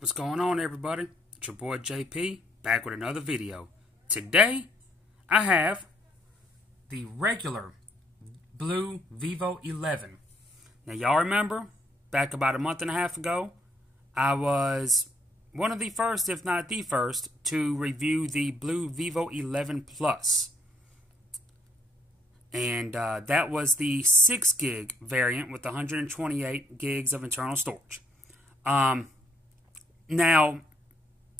What's going on, everybody? It's your boy JP back with another video. Today I have the regular blue Vivo 11. Now y'all remember back about a month and a half ago I was one of the first, if not the first, to review the blue Vivo 11 Plus. And that was the 6 gig variant with 128 gigs of internal storage. Now,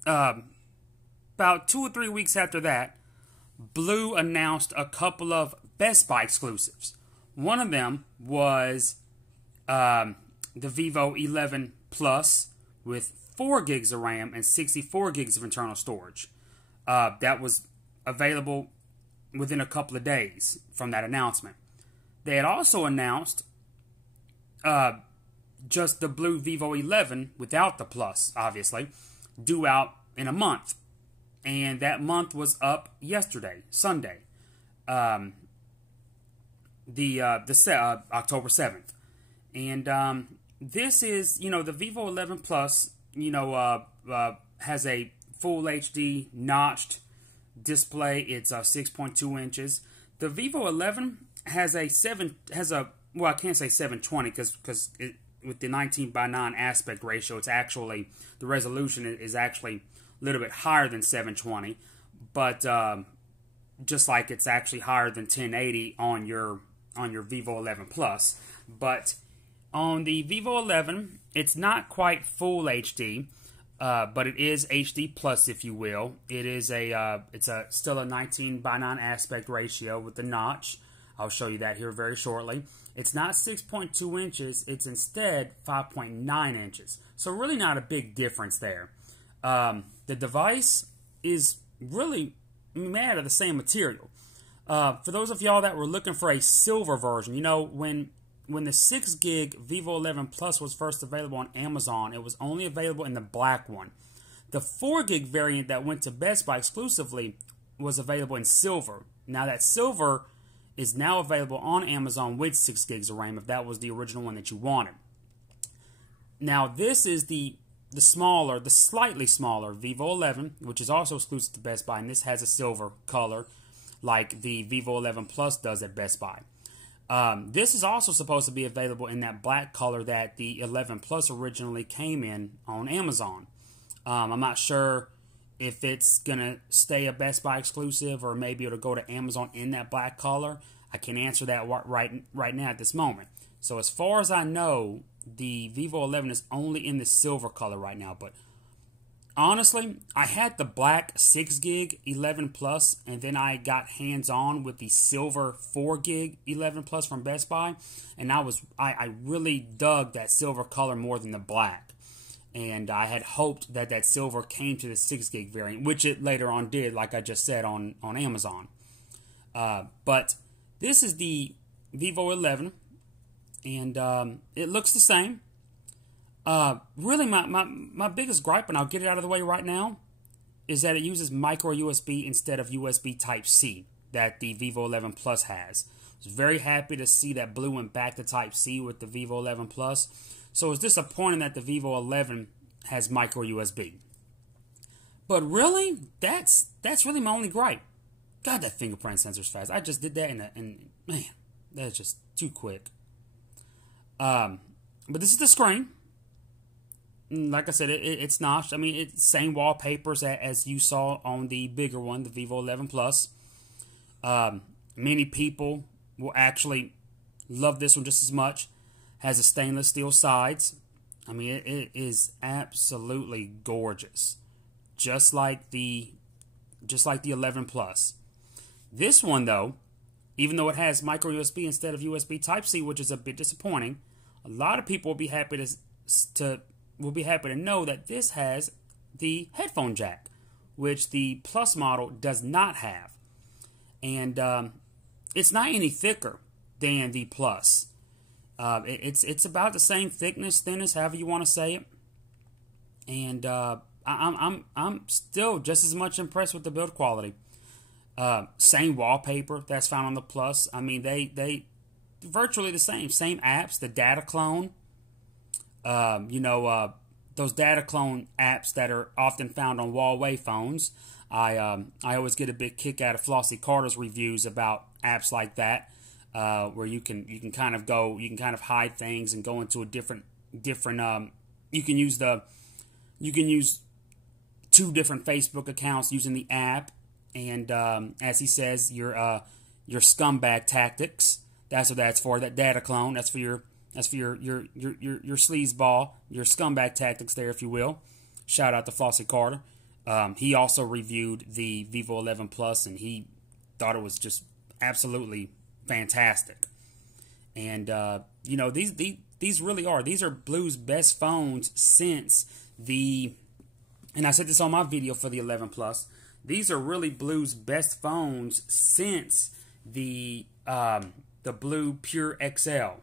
about 2 or 3 weeks after that, Blue announced a couple of Best Buy exclusives. One of them was the Vivo 11 Plus with 4 gigs of RAM and 64 gigs of internal storage. That was available within a couple of days from that announcement. They had also announced just the blue Vivo 11 without the Plus, obviously, due out in a month. And that month was up yesterday, Sunday, October 7th. And this is, the Vivo 11 Plus, has a full HD notched display. It's 6.2 inches. The Vivo 11 has a well, I can't say 720 because with the 19:9 aspect ratio, it's actually, the resolution is actually a little bit higher than 720, but just like it's actually higher than 1080 on your Vivo 11 Plus. But on the Vivo 11, it's not quite full HD, but it is HD plus, if you will. It is still a 19:9 aspect ratio with the notch. I'll show you that here very shortly. It's not 6.2 inches. It's instead 5.9 inches. So really not a big difference there. The device is really made out of the same material. For those of y'all that were looking for a silver version, when the 6 gig Vivo 11 Plus was first available on Amazon, it was only available in the black one. The 4 gig variant that went to Best Buy exclusively was available in silver. Now that silver is now available on Amazon with 6 gigs of RAM if that was the original one that you wanted. Now this is the slightly smaller Vivo 11, which is also exclusive to Best Buy, and this has a silver color like the Vivo 11 Plus does at Best Buy. This is also supposed to be available in that black color that the 11 Plus originally came in on Amazon. I'm not sure if it's going to stay a Best Buy exclusive or maybe it'll go to Amazon in that black color. I can't answer that right now at this moment. So as far as I know, the Vivo 11 is only in the silver color right now. But honestly, I had the black 6 gig 11 Plus, and then I got hands-on with the silver 4 gig 11 Plus from Best Buy, and I really dug that silver color more than the black. And I had hoped that that silver came to the 6 gig variant, which it later on did, like I just said, on Amazon. But this is the Vivo 11, and it looks the same. Really, my biggest gripe, and I'll get it out of the way right now, is that it uses micro USB instead of USB Type-C that the Vivo 11 Plus has. I was very happy to see that Blue went back to Type-C with the Vivo 11 Plus. So it's disappointing that the Vivo 11 has micro USB. But really, that's really my only gripe. God, that fingerprint sensor's fast. I just did that and man, that's just too quick. But this is the screen. Like I said, it's notched. I mean, it's same wallpapers as you saw on the bigger one, the Vivo 11 Plus. Many people will actually love this one just as much. Has a stainless steel sides. I mean, it is absolutely gorgeous, just like the 11 Plus. This one, though, even though it has micro USB instead of USB Type-C, which is a bit disappointing, a lot of people will be happy to know that this has the headphone jack, which the Plus model does not have, and it's not any thicker than the Plus. It's about the same thinness, however you want to say it, and I'm still just as much impressed with the build quality. Same wallpaper that's found on the Plus. I mean, they virtually the same apps, the data clone, those data clone apps that are often found on Huawei phones. I always get a big kick out of Flossie Carter's reviews about apps like that, where you can kind of hide things and go into a different you can use 2 different Facebook accounts using the app, and as he says, your scumbag tactics. That's what that's for. That data clone. That's for your sleazeball, your scumbag tactics there, if you will. Shout out to Flossie Carter. He also reviewed the Vivo 11 Plus, and he thought it was just absolutely fantastic. And you know, these really are. These are BLU's best phones since the. And I said this on my video for the 11 Plus. These are really BLU's best phones since the BLU Pure XL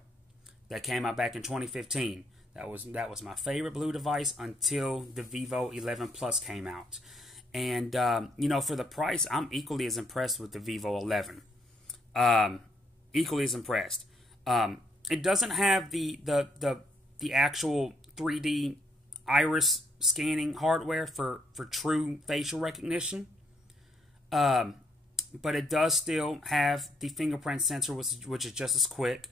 that came out back in 2015. That was my favorite BLU device until the Vivo 11 Plus came out. And you know, for the price, I'm equally as impressed with the Vivo 11. Equally as impressed. It doesn't have the actual 3D iris scanning hardware for true facial recognition. But it does still have the fingerprint sensor, which is just as quick.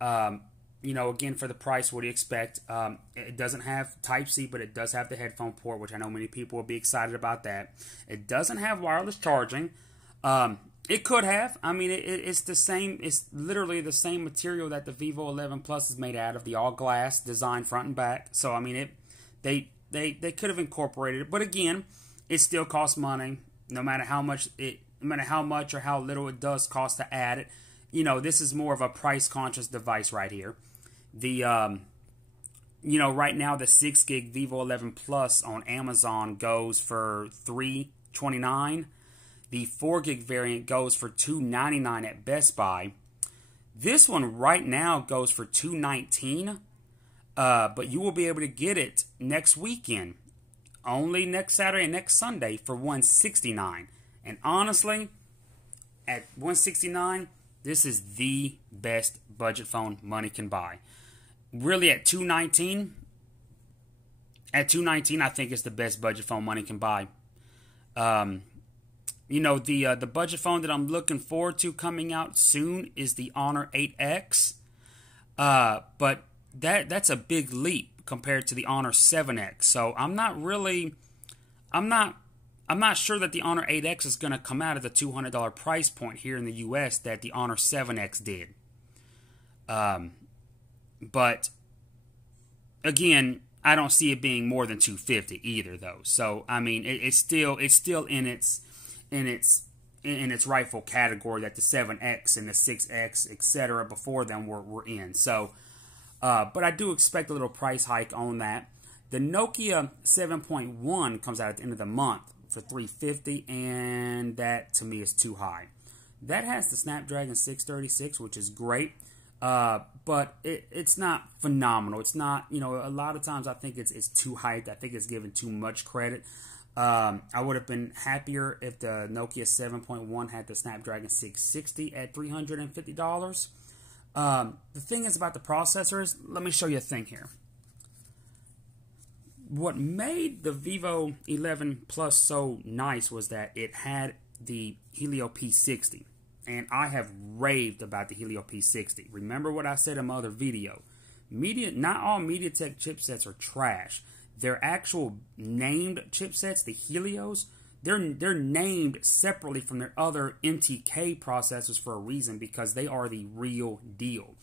You know, again, for the price, what do you expect? It doesn't have Type-C, but it does have the headphone port, which I know many people will be excited about that. It doesn't have wireless charging. It could have. I mean, it's the same. It's literally the same material that the Vivo 11 Plus is made out of, the all-glass design front and back. So, I mean, they could have incorporated it. But again, it still costs money, no matter how much or how little it does cost to add it. You know, this is more of a price-conscious device right here. The you know, right now the 6 gig Vivo 11 Plus on Amazon goes for $329. The 4 gig variant goes for $299 at Best Buy. This one right now goes for $219. But you will be able to get it next weekend, only next Saturday and next Sunday, for $169. And honestly, at $169, this is the best budget phone money can buy. Really, at $219, I think it's the best budget phone money can buy. You know, the budget phone that I'm looking forward to coming out soon is the Honor 8X. But that's a big leap compared to the Honor 7X. So I'm not sure that the Honor 8X is going to come out at the $200 price point here in the US that the Honor 7X did. But again, I don't see it being more than $250 either, though. So I mean, it's still in its rightful category that the 7X and the 6X, etc., before them were in. So, but I do expect a little price hike on that. The Nokia 7.1 comes out at the end of the month for $350, and that to me is too high. That has the Snapdragon 636, which is great, but it's not phenomenal. It's not, you know, a lot of times I think it's too hyped. I think it's given too much credit. I would have been happier if the Nokia 7.1 had the Snapdragon 660 at $350. The thing is about the processors, let me show you a thing here. What made the Vivo 11 Plus so nice was that it had the Helio P60. And I have raved about the Helio P60. Remember what I said in my other video. Not all MediaTek chipsets are trash. Their actual named chipsets, the Helios, they're named separately from their other MTK processors for a reason, because they are the real deal.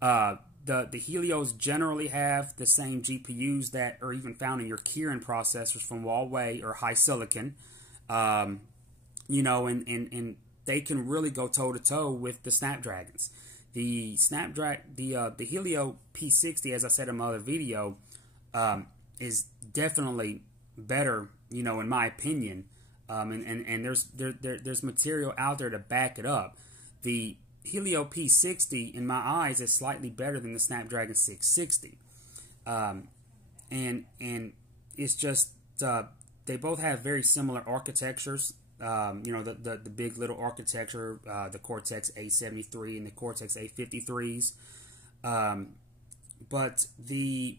The Helios generally have the same GPUs that are even found in your Kirin processors from Huawei or HiSilicon. You know, and they can really go toe-to-toe with the Snapdragons. The Helio P60, as I said in my other video, is definitely better, you know, in my opinion. And there's material out there to back it up. The Helio P60, in my eyes, is slightly better than the Snapdragon 660. And it's just, they both have very similar architectures. You know, the big little architecture, the Cortex A73 and the Cortex A53s. But the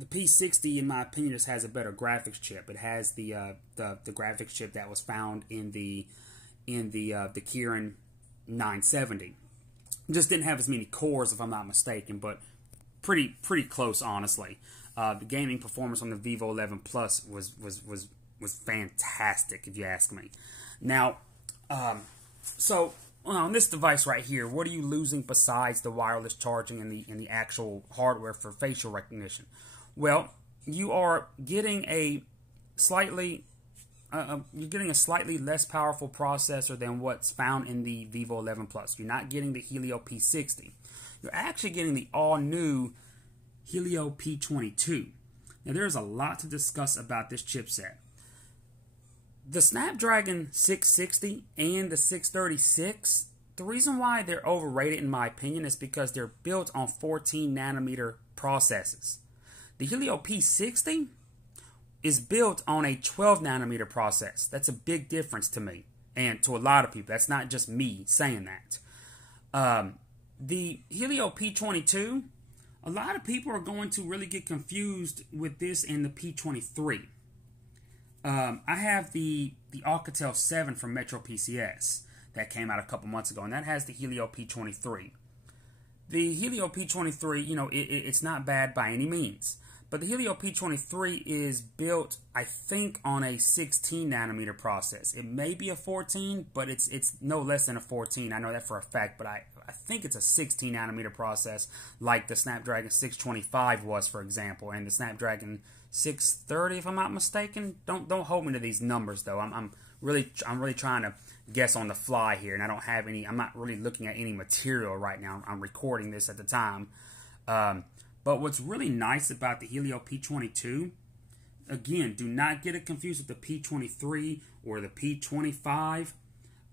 the P60, in my opinion, just has a better graphics chip. It has the graphics chip that was found in the Kirin 970. It just didn't have as many cores, if I'm not mistaken, but pretty close, honestly. The gaming performance on the Vivo 11 Plus was fantastic, if you ask me. Now, so on this device right here, what are you losing besides the wireless charging and the actual hardware for facial recognition? Well, you are getting a slightly less powerful processor than what's found in the Vivo 11 Plus. You're not getting the Helio P60. You're actually getting the all-new Helio P22. Now, there's a lot to discuss about this chipset. The Snapdragon 660 and the 636, the reason why they're overrated, in my opinion, is because they're built on 14 nanometer processes. The Helio P60 is built on a 12 nanometer process. That's a big difference to me and to a lot of people. That's not just me saying that. The Helio P22, a lot of people are going to really get confused with this and the P23. I have the Alcatel 7 from Metro PCS that came out a couple months ago, and that has the Helio P23. The Helio P23, you know, it's not bad by any means. But the Helio P23 is built, I think, on a 16 nanometer process. It may be a 14, but it's no less than a 14. I know that for a fact, but I think it's a 16 nanometer process, like the Snapdragon 625 was, for example, and the Snapdragon 630, if I'm not mistaken. Don't hold me to these numbers though. I'm really trying to guess on the fly here, and I don't have any. I'm not really looking at any material right now. I'm recording this at the time. But what's really nice about the Helio P22, again, do not get it confused with the P23 or the P25.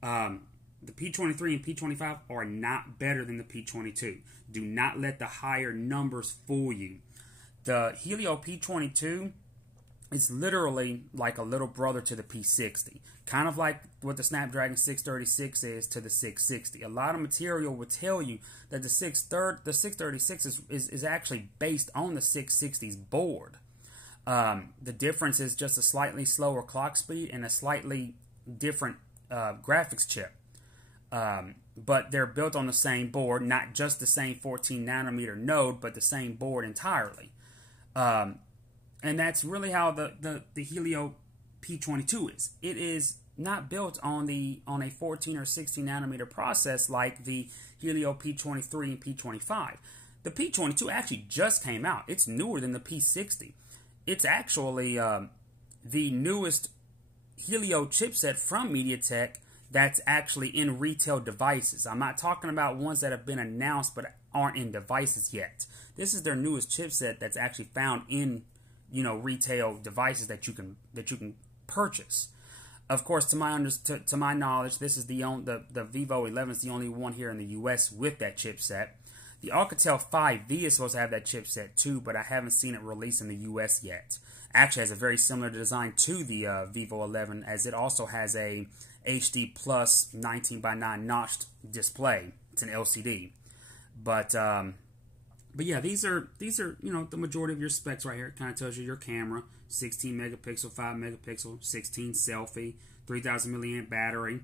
The P23 and P25 are not better than the P22. Do not let the higher numbers fool you. The Helio P22 is literally like a little brother to the P60. Kind of like what the Snapdragon 636 is to the 660. A lot of material would tell you that the 636 is actually based on the 660's board. The difference is just a slightly slower clock speed and a slightly different graphics chip. But they're built on the same board, not just the same 14 nanometer node, but the same board entirely. And that's really how the Helio P22 is. It is not built on a 14 or 16 nanometer process like the Helio P23 and P25. The P22 actually just came out. It's newer than the P60. It's actually the newest Helio chipset from MediaTek that's actually in retail devices. I'm not talking about ones that have been announced but aren't in devices yet. This is their newest chipset that's actually found in, you know, retail devices that you can purchase. Of course, to my knowledge, this is the Vivo 11 is the only one here in the U.S. with that chipset. The Alcatel 5V is supposed to have that chipset too, but I haven't seen it released in the U.S. yet. Actually, has a very similar design to the Vivo 11, as it also has a HD Plus 19:9 notched display. It's an LCD, but yeah, these are you know, the majority of your specs right here. It kind of tells you your camera: 16 megapixel, 5 megapixel, 16 selfie, 3000 milliamp battery.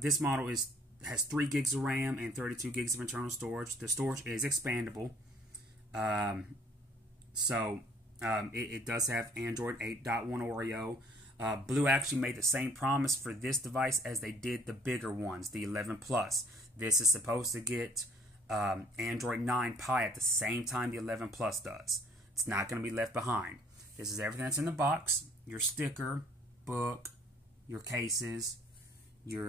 This model has 3 gigs of RAM and 32 gigs of internal storage. The storage is expandable. It does have Android 8.1 Oreo. BLU actually made the same promise for this device as they did the bigger ones, the 11 Plus. This is supposed to get Android 9 Pie at the same time the 11 Plus does. It's not going to be left behind. This is everything that's in the box: your sticker, book, your cases, your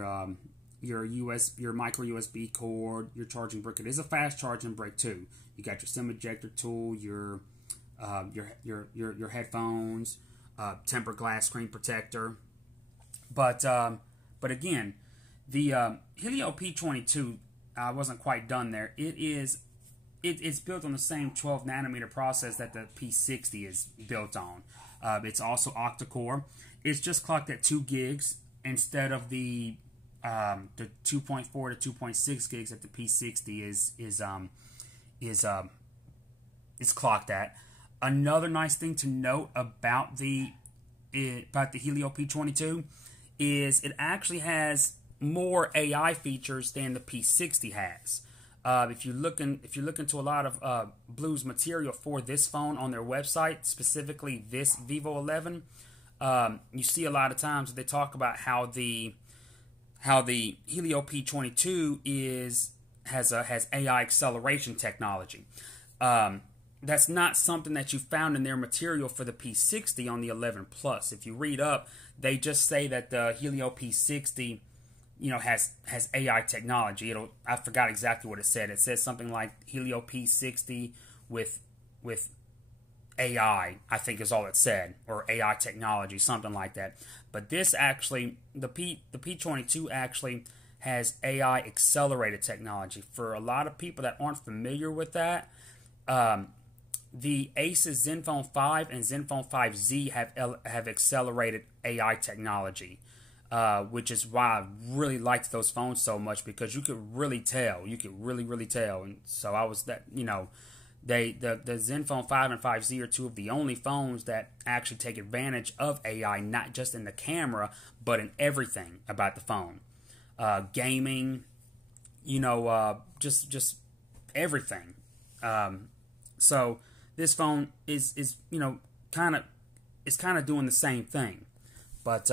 micro USB cord, your charging brick. It is a fast charging brick too. You got your SIM ejector tool, your headphones, tempered glass screen protector. But again, the Helio P22, I wasn't quite done there. It's built on the same 12 nanometer process that the P60 is built on. It's also octa-core. It's just clocked at 2 gigs instead of the 2.4 to 2.6 gigs that the P60 is clocked at. Another nice thing to note about the Helio P22 is it actually has more AI features than the P60 has. If you look into a lot of BLU's material for this phone on their website, specifically this Vivo 11, you see a lot of times they talk about how the Helio P22 has AI acceleration technology. That's not something that you found in their material for the P60 on the 11 Plus. If you read up, they just say that the Helio P60, has AI technology. I forgot exactly what it said. It says something like Helio P60 with AI, I think is all it said, or AI technology, something like that. But this actually, the P22 actually has AI accelerated technology. For a lot of people that aren't familiar with that, the Asus Zenfone 5 and Zenfone 5Z have accelerated AI technology, which is why I really liked those phones so much, because you could really tell. You could really tell. And so I was that, the Zenfone 5 and 5Z are two of the only phones that actually take advantage of AI, not just in the camera, but in everything about the phone. Gaming, just everything. So this phone is kind of doing the same thing. But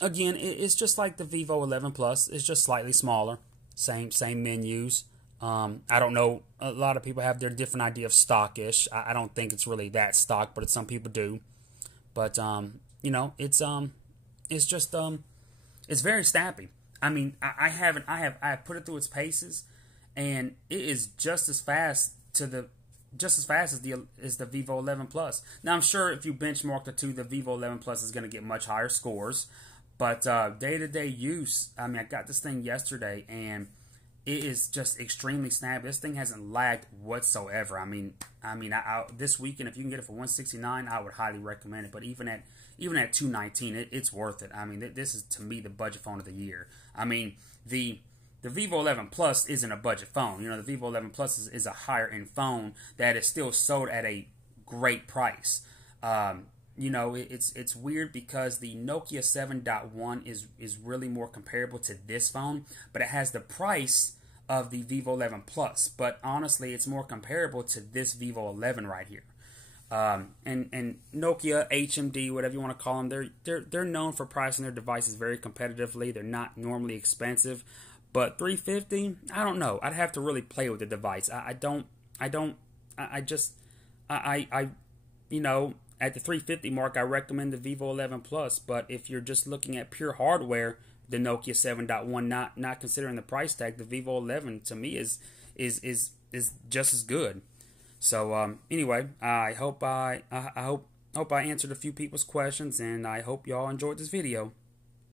again, it's just like the Vivo 11 Plus. It's just slightly smaller. Same menus. I don't know. A lot of people have their different idea of stockish. I don't think it's really that stock, but some people do. But it's just it's very snappy. I mean, I have put it through its paces, and it is just as fast as the Vivo 11 Plus. Now, I'm sure if you benchmark the two, the Vivo 11 Plus is going to get much higher scores. But day-to-day use, I mean, I got this thing yesterday, and it is just extremely snappy. This thing hasn't lagged whatsoever. I mean, this weekend, if you can get it for $169, I would highly recommend it. But even at $219, it's worth it. I mean, this is, to me, the budget phone of the year. I mean, the Vivo 11 Plus isn't a budget phone. The Vivo 11 Plus is a higher-end phone that is still sold at a great price. It's weird because the Nokia 7.1 is really more comparable to this phone, but it has the price of the Vivo 11 Plus. But honestly, it's more comparable to this Vivo 11 right here. And Nokia, HMD, whatever you want to call them, they're known for pricing their devices very competitively. They're not normally expensive, but $350, I don't know. I'd have to really play with the device. At the $350 mark, I recommend the Vivo 11 Plus. But if you're just looking at pure hardware, the Nokia 7.1, not considering the price tag, the Vivo 11 to me is just as good. So anyway, I hope I answered a few people's questions, and I hope y'all enjoyed this video.